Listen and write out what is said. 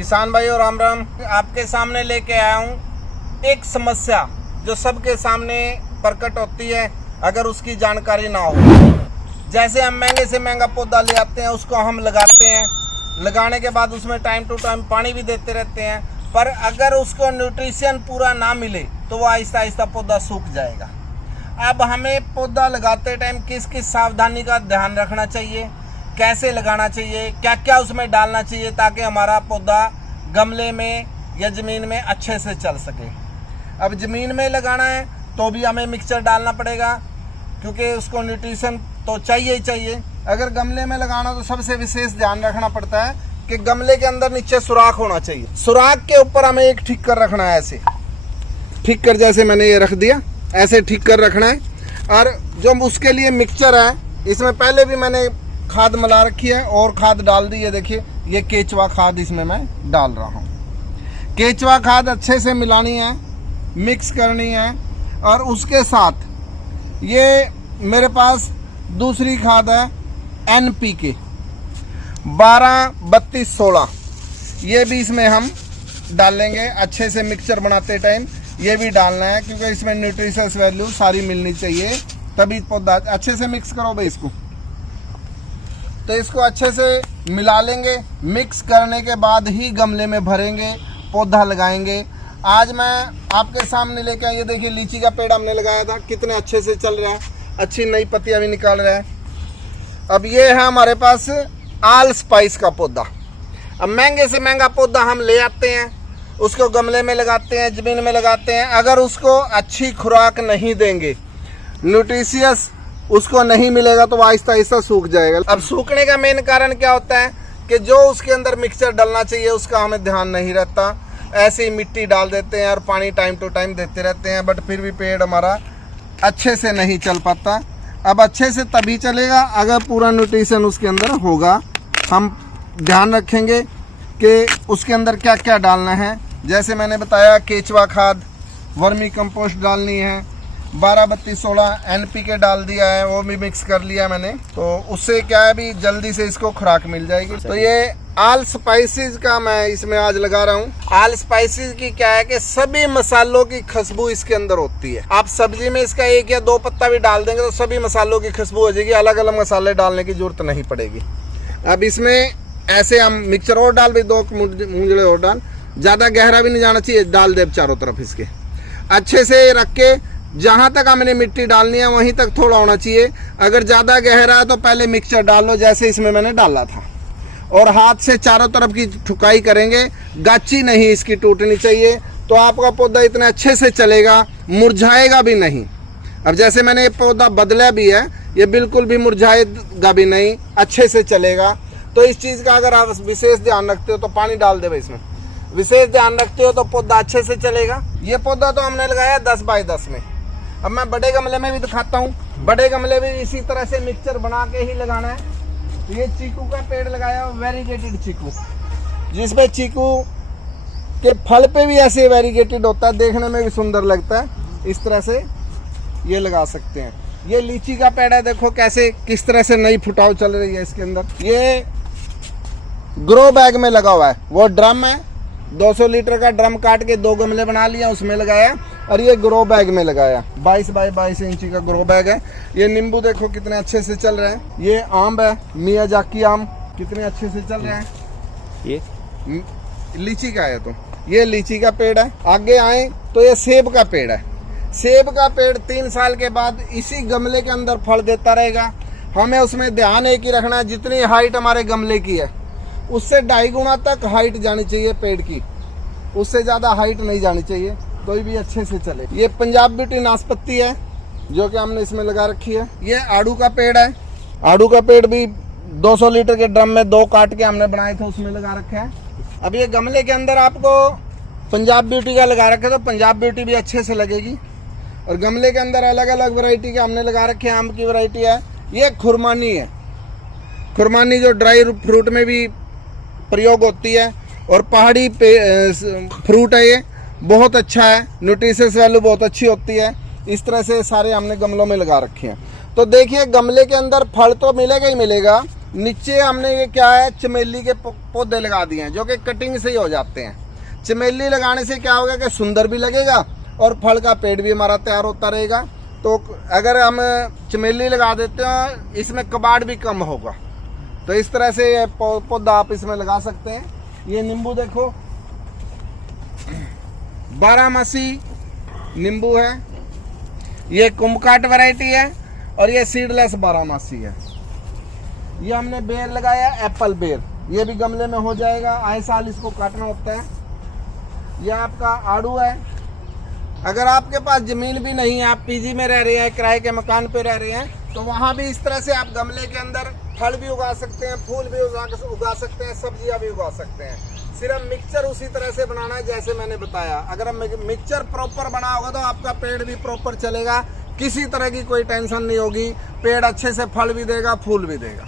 किसान भाई और राम राम। आपके सामने लेके आया हूँ एक समस्या जो सबके सामने प्रकट होती है अगर उसकी जानकारी ना हो। जैसे हम महंगे से महंगा पौधा ले आते हैं, उसको हम लगाते हैं, लगाने के बाद उसमें टाइम टू टाइम पानी भी देते रहते हैं, पर अगर उसको न्यूट्रिशन पूरा ना मिले तो वो आहिस्ता आहिस्ता पौधा सूख जाएगा। अब हमें पौधा लगाते टाइम किस किस सावधानी का ध्यान रखना चाहिए, कैसे लगाना चाहिए, क्या क्या उसमें डालना चाहिए ताकि हमारा पौधा गमले में या ज़मीन में अच्छे से चल सके। अब ज़मीन में लगाना है तो भी हमें मिक्सचर डालना पड़ेगा क्योंकि उसको न्यूट्रिशन तो चाहिए ही चाहिए। अगर गमले में लगाना तो सबसे विशेष ध्यान रखना पड़ता है कि गमले के अंदर नीचे सुराख होना चाहिए। सुराख के ऊपर हमें एक ठीक कर रखना है, ऐसे ठीक कर, जैसे मैंने ये रख दिया ऐसे ठीक कर रखना है। और जो उसके लिए मिक्सचर है, इसमें पहले भी मैंने खाद मिला रखी है और खाद डाल दी है। देखिए ये केचुआ खाद इसमें मैं डाल रहा हूँ। केचुआ खाद अच्छे से मिलानी है, मिक्स करनी है। और उसके साथ ये मेरे पास दूसरी खाद है NPK 12-32-16, ये भी इसमें हम डालेंगे। अच्छे से मिक्सचर बनाते टाइम ये भी डालना है क्योंकि इसमें न्यूट्रिशंस वैल्यू सारी मिलनी चाहिए, तभी पौधा। अच्छे से मिक्स करो भाई इसको। तो इसको अच्छे से मिला लेंगे। मिक्स करने के बाद ही गमले में भरेंगे, पौधा लगाएंगे। आज मैं आपके सामने लेके आया, ये देखिए लीची का पेड़ हमने लगाया था, कितने अच्छे से चल रहा है, अच्छी नई पत्तियां भी निकाल रहा है। अब ये है हमारे पास आल स्पाइस का पौधा। अब महंगे से महंगा पौधा हम ले आते हैं, उसको गमले में लगाते हैं, ज़मीन में लगाते हैं। अगर उसको अच्छी खुराक नहीं देंगे, न्यूट्रिशियस उसको नहीं मिलेगा तो आहिस्ता आहिस्ता सूख जाएगा। अब सूखने का मेन कारण क्या होता है कि जो उसके अंदर मिक्सचर डलना चाहिए उसका हमें ध्यान नहीं रहता, ऐसे ही मिट्टी डाल देते हैं और पानी टाइम टू टाइम देते रहते हैं, बट फिर भी पेड़ हमारा अच्छे से नहीं चल पाता। अब अच्छे से तभी चलेगा अगर पूरा न्यूट्रिशन उसके अंदर होगा। हम ध्यान रखेंगे कि उसके अंदर क्या क्या डालना है। जैसे मैंने बताया केचुआ खाद, वर्मी कंपोस्ट डालनी है, 12-32-16 NPK डाल दिया है, वो भी मिक्स कर लिया मैंने। तो उससे क्या है भी जल्दी से इसको खुराक मिल जाएगी। तो ये आल स्पाइसेस का मैं इसमें आज लगा रहा हूँ। आल स्पाइसेस की क्या है कि सभी मसालों की खुशबू इसके अंदर होती है। आप सब्जी में इसका 1 या 2 पत्ता भी डाल देंगे तो सभी मसालों की खुशबू हो जाएगी, अलग अलग मसाले डालने की जरूरत नहीं पड़ेगी। अब इसमें ऐसे हम मिक्सचर और डाल भी, 2 मूंजड़े और डाल, ज़्यादा गहरा भी नहीं जाना चाहिए, डाल दे चारों तरफ इसके। अच्छे से रख के जहाँ तक हमने मिट्टी डालनी है वहीं तक थोड़ा होना चाहिए। अगर ज़्यादा गहरा है तो पहले मिक्सचर डाल लो जैसे इसमें मैंने डाला था, और हाथ से चारों तरफ की ठुकाई करेंगे। गाची नहीं इसकी टूटनी चाहिए, तो आपका पौधा इतने अच्छे से चलेगा, मुरझाएगा भी नहीं। अब जैसे मैंने ये पौधा बदला भी है, ये बिल्कुल भी मुरझाएगा भी नहीं, अच्छे से चलेगा। तो इस चीज़ का अगर आप विशेष ध्यान रखते हो तो पानी डाल दे भाई इसमें, विशेष ध्यान रखते हो तो पौधा अच्छे से चलेगा। ये पौधा तो हमने लगाया 10x10 में। अब मैं बड़े गमले में भी दिखाता हूँ। बड़े गमले में इसी तरह से मिक्सचर बना के ही लगाना है। तो ये चीकू का पेड़ लगाया, वेरीगेटेड चीकू, जिसमें चीकू के फल पे भी ऐसे वेरीगेटेड होता है, देखने में भी सुंदर लगता है। इस तरह से ये लगा सकते हैं। ये लीची का पेड़ है, देखो कैसे किस तरह से नई फुटाव चल रही है इसके अंदर। ये ग्रो बैग में लगा हुआ है, वो ड्रम है, 200 लीटर का ड्रम काट के 2 गमले बना लिया, उसमें लगाया। और ये ग्रो बैग में लगाया, 22x22 इंची का ग्रो बैग है। ये नींबू देखो कितने अच्छे से चल रहे हैं। ये आम है, मियाजाकी आम, कितने अच्छे से चल रहे हैं। ये लीची का है, तो ये लीची का पेड़ है। आगे आए तो ये सेब का पेड़ है। सेब का पेड़ 3 साल के बाद इसी गमले के अंदर फल देता रहेगा। हमें उसमें ध्यान एक ही रखना है, जितनी हाइट हमारे गमले की है उससे 2.5 गुना तक हाइट जानी चाहिए पेड़ की, उससे ज़्यादा हाइट नहीं जानी चाहिए, तो भी अच्छे से चले। ये पंजाब ब्यूटी नाशपत्ती है जो कि हमने इसमें लगा रखी है। ये आड़ू का पेड़ है। आड़ू का पेड़ भी 200 लीटर के ड्रम में 2 काट के हमने बनाए थे, उसमें लगा रखा है। अब ये गमले के अंदर आपको पंजाब ब्यूटी का लगा रखे तो पंजाब ब्यूटी भी अच्छे से लगेगी। और गमले के अंदर अलग अलग वैरायटी के हमने लगा रखे हैं। आम की वैरायटी है, ये खुरमानी है। खुरमानी जो ड्राई फ्रूट में भी प्रयोग होती है और पहाड़ी फ्रूट है, ये बहुत अच्छा है, न्यूट्रिशियस वैल्यू बहुत अच्छी होती है। इस तरह से सारे हमने गमलों में लगा रखे हैं। तो देखिए गमले के अंदर फल तो मिलेगा ही मिलेगा, नीचे हमने ये क्या है, चमेली के पौधे लगा दिए हैं जो कि कटिंग से ही हो जाते हैं। चमेली लगाने से क्या होगा कि सुंदर भी लगेगा और फल का पेड़ भी हमारा तैयार होता रहेगा। तो अगर हम चमेली लगा देते हैं इसमें कबाड़ भी कम होगा। तो इस तरह से ये पौधा आप इसमें लगा सकते हैं। ये नींबू देखो, 12मासी नींबू है, ये कुंभकाट वैरायटी है और ये सीडलेस 12मासी है। ये हमने बेर लगाया, एप्पल बेर, ये भी गमले में हो जाएगा, आए साल इसको काटना होता है। ये आपका आड़ू है। अगर आपके पास ज़मीन भी नहीं है, आप पीजी में रह रहे हैं, किराए के मकान पे रह रहे हैं, तो वहाँ भी इस तरह से आप गमले के अंदर फल भी उगा सकते हैं, फूल भी उगा सकते हैं, सब्जियाँ भी उगा सकते हैं। सिर्फ मिक्सचर उसी तरह से बनाना है जैसे मैंने बताया। अगर हम मिक्सचर प्रॉपर बना होगा तो आपका पेड़ भी प्रॉपर चलेगा, किसी तरह की कोई टेंशन नहीं होगी, पेड़ अच्छे से फल भी देगा, फूल भी देगा।